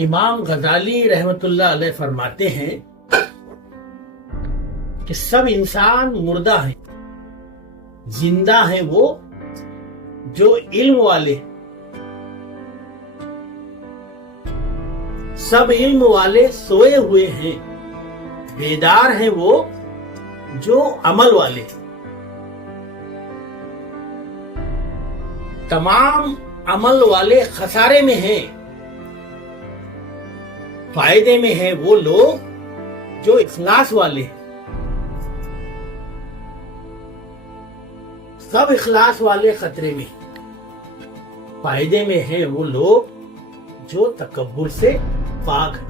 इमाम गजाली रहमतुल्लाह अलैह फरमाते हैं कि सब इंसान मुर्दा है, जिंदा है वो जो इल्म वाले। सब इल्म वाले सोए हुए हैं, बेदार हैं वो जो अमल वाले। तमाम अमल वाले खसारे में हैं, फायदे में हैं वो लोग जो इखलास वाले हैं। सब इखलास वाले खतरे में, फायदे में हैं वो लोग जो तकब्बुर से पाक हैं।